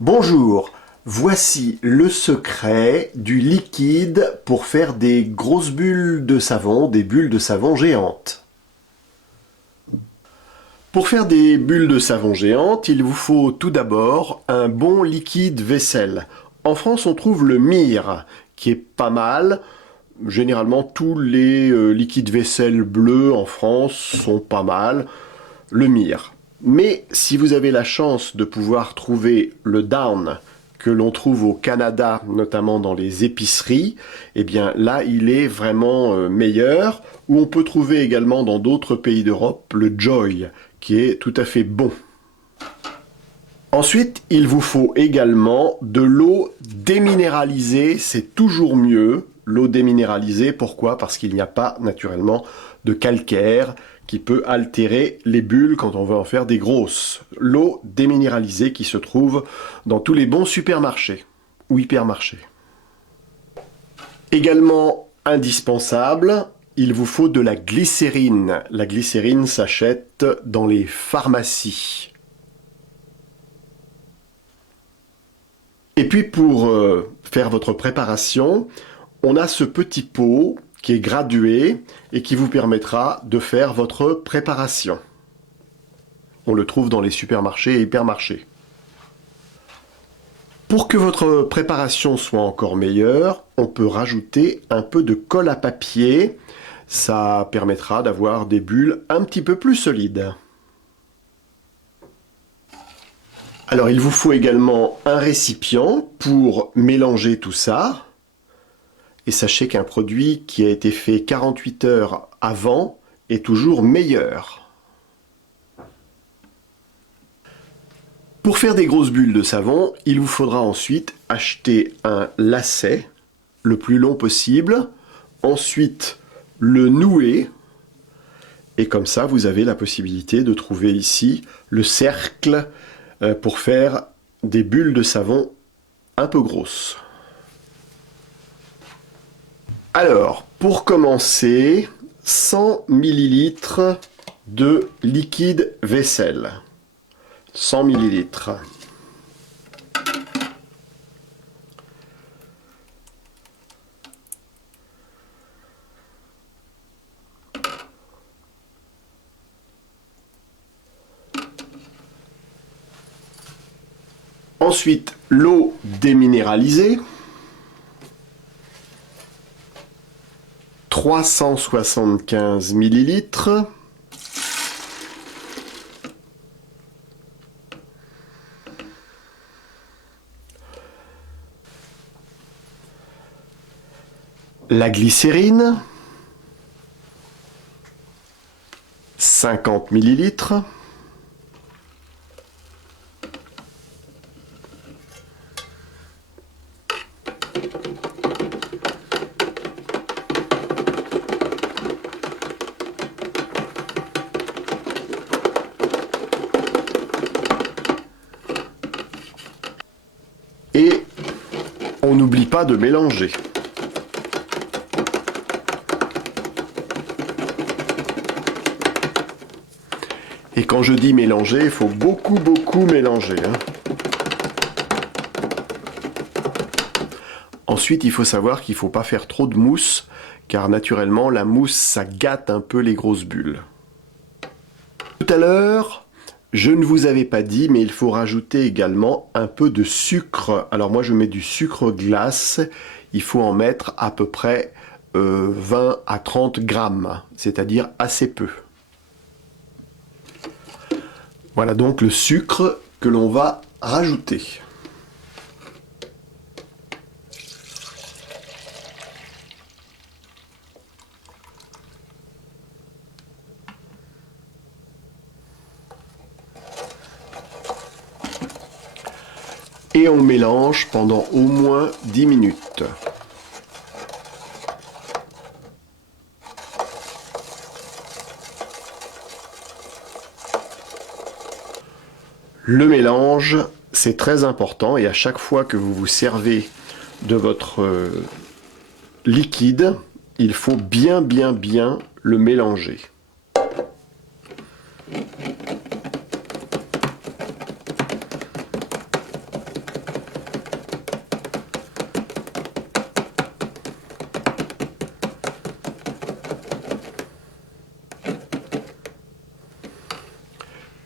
Bonjour, voici le secret du liquide pour faire des grosses bulles de savon, des bulles de savon géantes. Pour faire des bulles de savon géantes, il vous faut tout d'abord un bon liquide vaisselle. En France, on trouve le Mire, qui est pas mal. Généralement, tous les liquides vaisselle bleus en France sont pas mal. Le Mire. Mais si vous avez la chance de pouvoir trouver le Down que l'on trouve au Canada, notamment dans les épiceries, eh bien là, il est vraiment meilleur. Ou on peut trouver également dans d'autres pays d'Europe le Joy, qui est tout à fait bon. Ensuite, il vous faut également de l'eau déminéralisée, c'est toujours mieux. L'eau déminéralisée, pourquoi? Parce qu'il n'y a pas naturellement de calcaire qui peut altérer les bulles quand on veut en faire des grosses. L'eau déminéralisée qui se trouve dans tous les bons supermarchés ou hypermarchés. Également indispensable, il vous faut de la glycérine. La glycérine s'achète dans les pharmacies. Et puis pour faire votre préparation, on a ce petit pot qui est gradué et qui vous permettra de faire votre préparation. On le trouve dans les supermarchés et hypermarchés. Pour que votre préparation soit encore meilleure, on peut rajouter un peu de colle à papier. Ça permettra d'avoir des bulles un petit peu plus solides. Alors il vous faut également un récipient pour mélanger tout ça. Et sachez qu'un produit qui a été fait 48 heures avant est toujours meilleur. Pour faire des grosses bulles de savon, il vous faudra ensuite acheter un lacet le plus long possible, ensuite le nouer, et comme ça vous avez la possibilité de trouver ici le cercle pour faire des bulles de savon un peu grosses. Alors, pour commencer, 100 ml de liquide vaisselle. 100 ml. Ensuite, l'eau déminéralisée. 375 ml. La glycérine, 50 ml. Et on n'oublie pas de mélanger. Et quand je dis mélanger, il faut beaucoup mélanger. Ensuite, il faut savoir qu'il ne faut pas faire trop de mousse, car naturellement, la mousse, ça gâte un peu les grosses bulles. Tout à l'heure, je ne vous avais pas dit, mais il faut rajouter également un peu de sucre. Alors moi, je mets du sucre glace. Il faut en mettre à peu près 20 à 30 grammes, c'est-à-dire assez peu. Voilà donc le sucre que l'on va rajouter. Et on mélange pendant au moins 10 minutes. Le mélange, c'est très important et à chaque fois que vous vous servez de votre liquide, il faut bien le mélanger.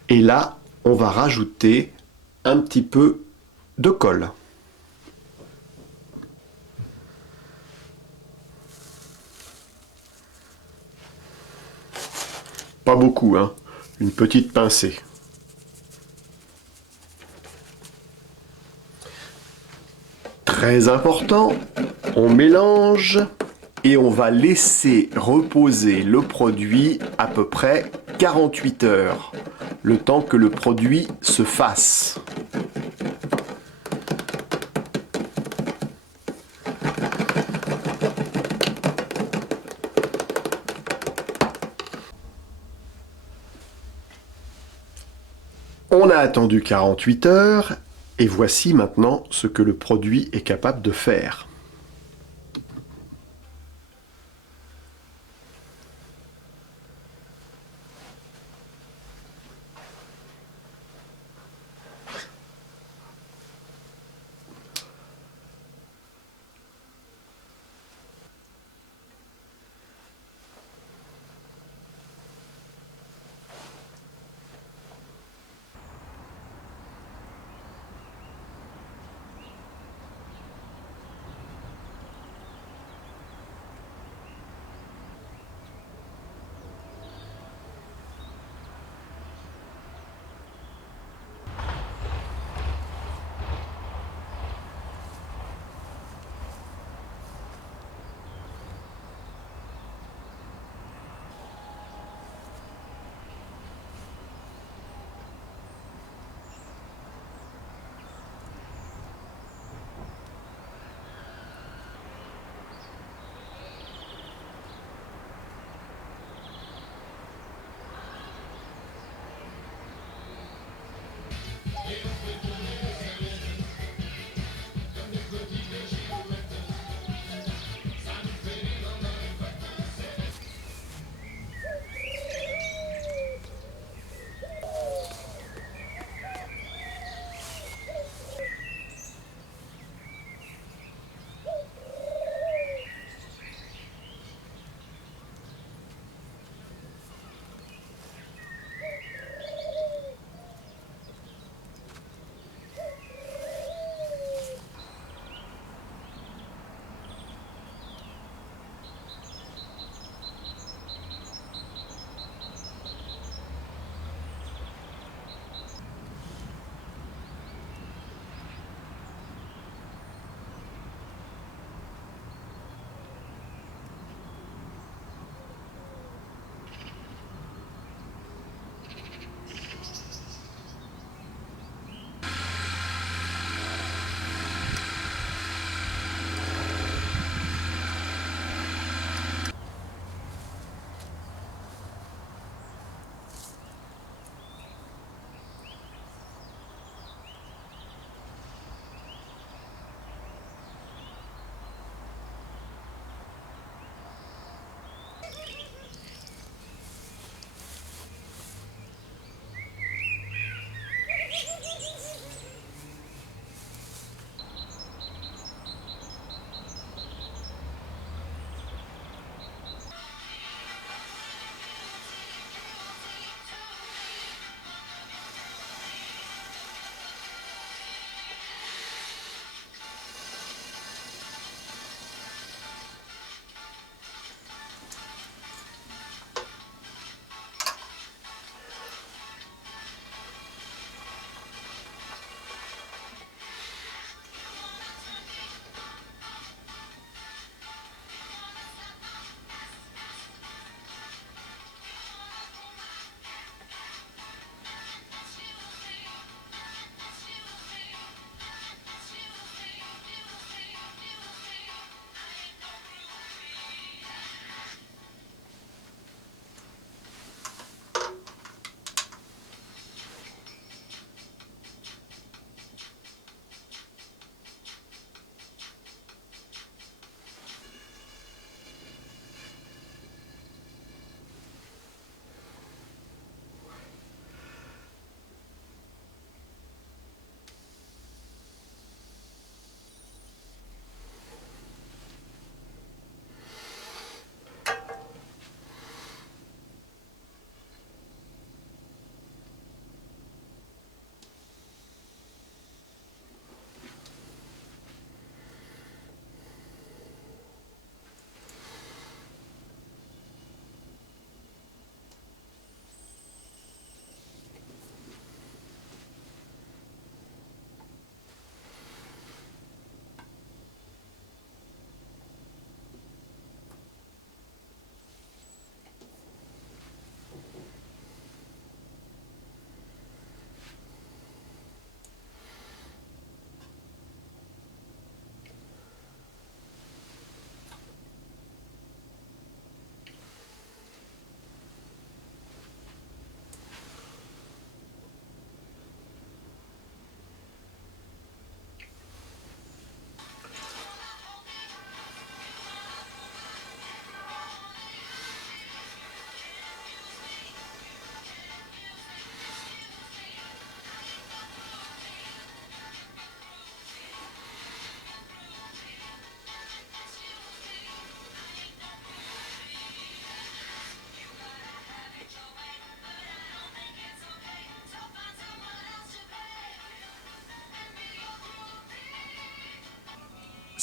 Et là, on va rajouter un petit peu de colle. Pas beaucoup, hein. Une petite pincée. Très important, on mélange et on va laisser reposer le produit à peu près 48 heures, le temps que le produit se fasse. On a attendu 48 heures et voici maintenant ce que le produit est capable de faire.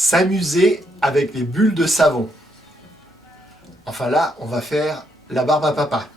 S'amuser avec les bulles de savon. Enfin là, on va faire la barbe à papa.